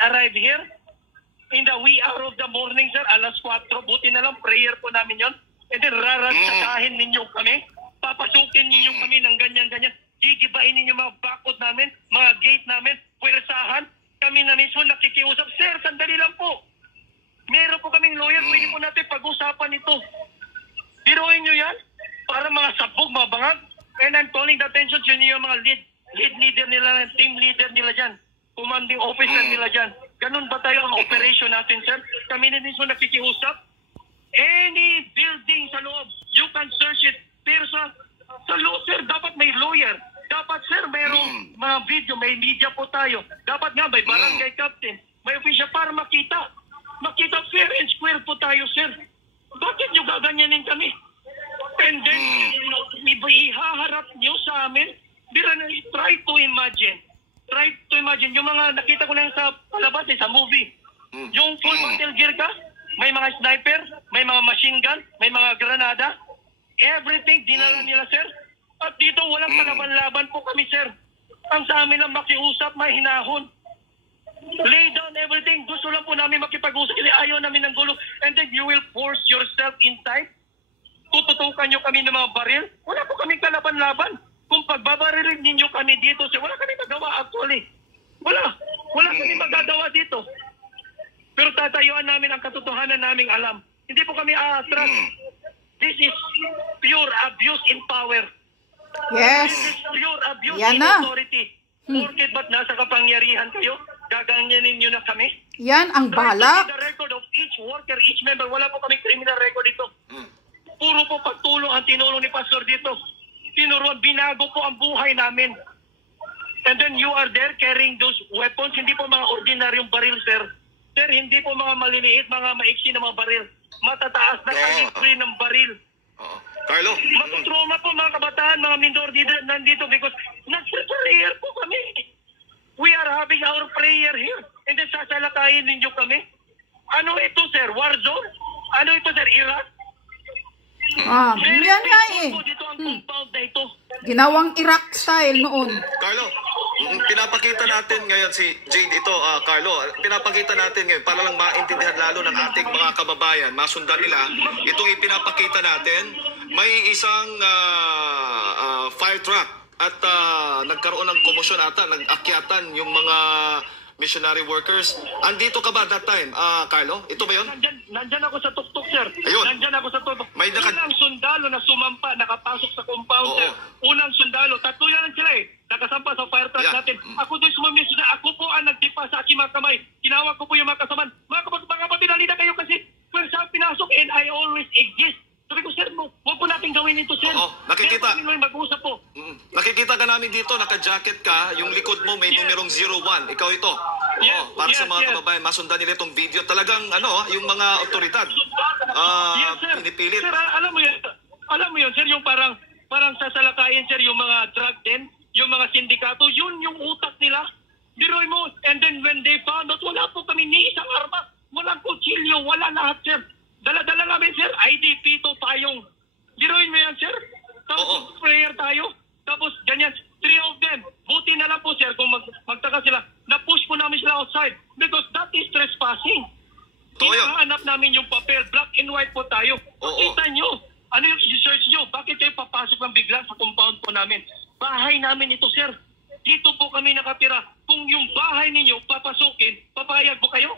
arrive here in the wee hour of the morning, sir, alas 4. Buti na lang, prayer po namin yon. And then rarasasahin ninyo kami. Papasukin ninyo kami ng ganyan-ganyan. Gigibain ninyo mga bakod namin, mga gate namin, pwersahan. Kami na mismo nakikiusap. Sir, sandali lang po. Meron po kaming lawyer, pwede po natin pag-usapan ito. Biruin nyo yan para mga sabog, mga bangag. And I'm calling the attention sa inyo yung mga lead leader nila, team leader nila dyan, commanding officer nila dyan. Ganun ba tayo ang operation natin, sir? Kami na mismo nakikiusap. Any building sa loob, you can search it. Pero sa loob, sir, dapat may lawyer. Dapat, sir, mayroong mga video, may media po tayo. Dapat nga, may barangay captain, may official para makita. Makita fair and square po tayo, sir. Bakit nyo gaganyanin kami? And then, ihaharap nyo sa amin. Try to imagine. Try to imagine. Yung mga nakita ko lang sa palabas, sa movie. Yung full battle gear ka, may mga sniper, may mga machine gun, may mga granada. Everything, dinala nila, sir. At dito, walang palaban-laban po kami, sir. Ang sa amin lang makiusap, mahinahon. Lay down everything. Gusto lang po namin makipag-usap. Ayaw namin ng gulo. And then you will force yourself inside. Tututukan nyo kami ng mga baril. Wala po kami kalaban-laban. Kung pagbabarilin ninyo kami dito, sir, wala kami magawa actually. Wala kami magagawa dito. Pero tatayuan namin ang katotohanan naming alam. Hindi po kami aatras. This is pure abuse in power. Yes. This is pure abuse Yan in na. authority. Porket ba't nasa kapangyarihan kayo? Gaganyanin nyo na kami? Yan ang balak. The record of each worker, each member. Wala po kami criminal record dito. Puro po pagtulong ang tinulong ni Pastor dito. Tinuruan, binago po ang buhay namin. And then you are there carrying those weapons. Hindi po mga ordinaryong baril, sir. Sir, hindi po mga maliliit, mga maiksi na mga baril. Matataas na kalibre ng baril. Carlo. Matutroma po mga kabataan, mga minor nandito because nagpe-prayer po kami. We are having our prayer here. And then sasalakayin ninyo kami. Ano ito, sir? War zone? Ano ito, sir? Iraq? Yan nga eh. Dito ang compound na ito. Ginawang Iraq style noon. Carlo, pinapakita natin ngayon si Jade ito, Carlo, pinapakita natin ngayon para lang maintindihan lalo ng ating mga kababayan, masundan nila, itong ipinapakita natin, may isang fire truck at nagkaroon ng komosyon ata, nag-akyatan yung mga missionary workers. Andito ka ba that time, Carlo? Ito ba yun? Nandyan ako sa tuktok, sir. Ayun. Nandyan ako sa tuktok. May Unang sundalo na sumampa, nakapasok sa compound, sir. Unang sundalo. Tatlo yan sila eh. Nakasampa sa fire truck natin. Ako doon sumamis na ako po ang nagtipa sa aking mga kamay. Tinawag ko po yung mga kasaman. Mga kapatid, halina kayo kasi kung saan pinasok and I always exist. Sabi ko, sir, huwag po natin gawin ito, sir. Nakikita. Kaya mag-usap po. Nakikita ka namin dito, naka-jacket ka, yung likod mo may numerong 01. Ikaw ito. Para sa mga kababayan, masundan nila itong video. Talagang, yung mga otoridad, yes, sir. pinipilit. Sir, alam mo yun, sir, yung parang sasalakayin, sir, yung mga drug den, yung mga sindikato, yun yung utak nila. Biroy mo, and then when they found out, wala po kami ni isang armas, walang kutsilyo, wala lahat, sir. Dala-dala namin, sir, IDP to payong. Biroy mo yan, sir. Tapos prayer tayo, tapos ganyan, 3 of them. Buti na lang po, sir, kung magtaka sila, na-push po namin sila outside because that is trespassing. Hinahanap namin yung papel, black and white po tayo. Pakita nyo, ano yung search nyo? Bakit kayo papasok ng bigla sa compound po namin? Bahay namin ito, sir. Dito po kami nakatira. Kung yung bahay ninyo papasukin, papayag po kayo?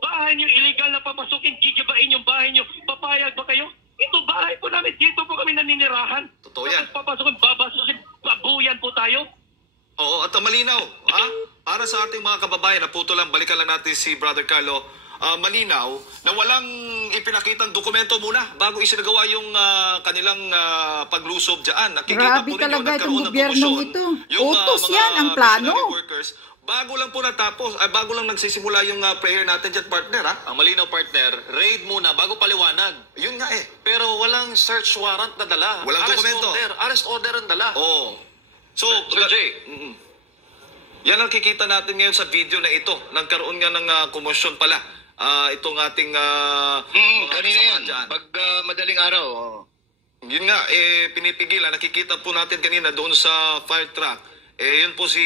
Bahay nyo illegal na papasukin, gigibain yung bahay nyo, papayag ba kayo? Ito bahay po namin, dito po kami naninirahan. Totoo yan. Tapos papasukin, babasukin, babuyan po tayo. Oo, at malinaw, para sa ating mga kababayan, naputo lang, balikan lang natin si Brother Carlo, malinaw na walang ipinakitang dokumento muna bago isinagawa yung kanilang paglusob dyan. Nakikita Grabe po ninyo, talaga nagkaroon itong ng gobyernong komosyon. ito. Yung Utos mga yan ang plano. missionary workers, bago lang po natapos, bago lang nagsisimula yung prayer natin dyan, partner, Ang malinaw, partner, raid muna bago paliwanag. Yun nga eh. Pero walang search warrant na dala. Walang dokumento. Arrest order ang dala. Oo. So, Sir Jay. Yan ang kikita natin ngayon sa video na ito. Nagkaroon nga ng komosyon pala. Itong ating Kanina yan. Pag madaling araw. Yun nga, pinipigilan. Nakikita po natin kanina doon sa fire truck. Yun po si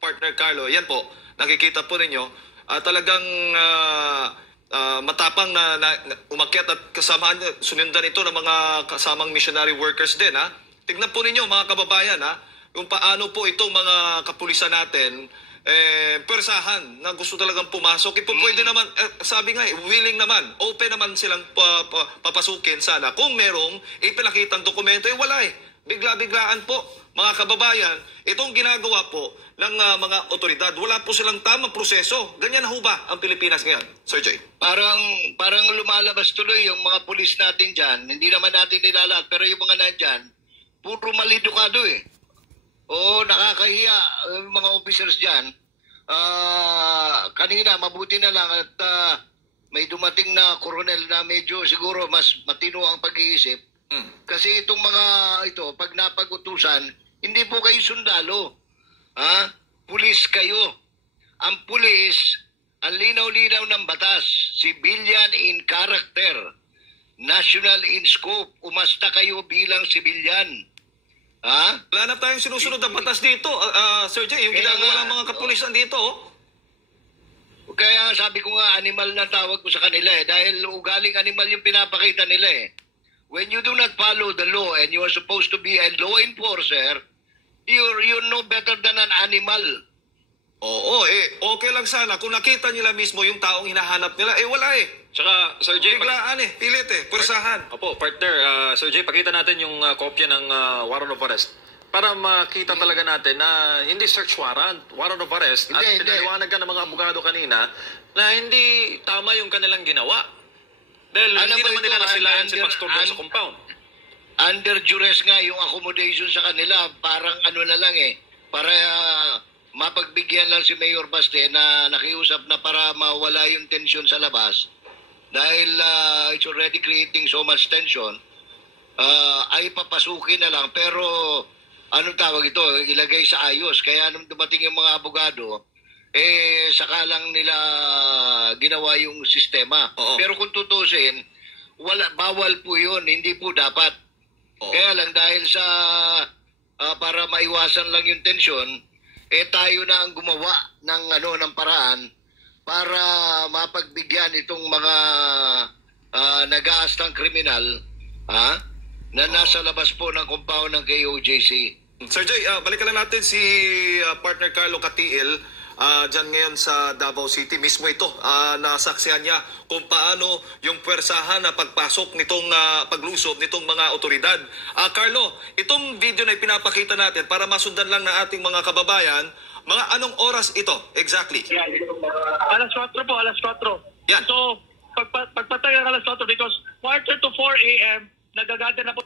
partner Carlo. Yan po. nakikita po ninyo, talagang matapang na umakyat at kasamaan, sunundan ito ng mga kasamang missionary workers din. Tignan po ninyo mga kababayan, kung paano po itong mga kapulisan natin persahan na gusto talagang pumasok. Pwede naman, sabi nga willing naman, open naman silang papasukin sana. Kung merong ipinakitang dokumento, wala Bigla-biglaan po, mga kababayan, itong ginagawa po ng mga otoridad. Wala po silang tamang proseso. Ganyan na ho ba ang Pilipinas ngayon, Sir Jay? Parang lumalabas tuloy yung mga pulis natin dyan. Hindi naman natin nilalat, pero yung mga nandyan, puro malidukado Oo, nakakahiya yung mga officers dyan. Kanina, mabuti na lang at may dumating na koronel na medyo siguro mas matino ang pag-iisip. Kasi itong mga ito, pag napag-utusan, hindi po kayo sundalo. Pulis kayo. Ang pulis, ang linaw-linaw ng batas, civilian in character, national in scope, umasta kayo bilang civilian. Wala na tayong sinusunod na batas dito, Sir Jay, yung ginagawa ng mga kapulisan dito. Kaya sabi ko nga, animal na tawag ko sa kanila dahil ugaling animal yung pinapakita nila When you do not follow the law and you are supposed to be a law enforcer, you're no better than an animal. Oo, okay lang sana kung nakita nila mismo yung taong hinahanap nila. Wala Tsaka, Sir Jay, biglaan pilit pwersahan. Opo, partner, Sir Jay, pakita natin yung kopya ng warrant of arrest para makita talaga natin na hindi search warrant of arrest. At pinaliwanag ka ng mga abogado kanina na hindi tama yung kanilang ginawa. Dahil hindi naman nila nasilayan si Pastor doon sa compound. Under duress nga yung accommodation sa kanila, parang ano na lang para mapagbigyan lang si Mayor Baste na nakiusap na para mawala yung tension sa labas. Dahil it's already creating so much tension, ay papasukin na lang. Pero anong tawag ito? Ilagay sa ayos. Kaya nung dumating yung mga abogado, saka lang nila ginawa yung sistema. Pero kung tutusin, bawal po yun. Hindi po dapat. Kaya lang dahil sa para maiwasan lang yung tension, tayo na ang gumawa ng paraan para mapagbigyan itong mga nag-aastang kriminal na nasa labas po ng compound ng KOJC. Sir Jay, balikan lang natin si partner Carlo Katiil dyan ngayon sa Davao City. Mismo ito, nasaksihan niya kung paano yung pwersahan na pagpasok nitong paglusob nitong mga otoridad. Carlo, itong video na ipinapakita natin para masundan lang ng ating mga kababayan, mga anong oras ito exactly? Alas 4 po, alas 4. Yan. So, pagpatay ang alas 4 because quarter to 4 a.m., nagagada na po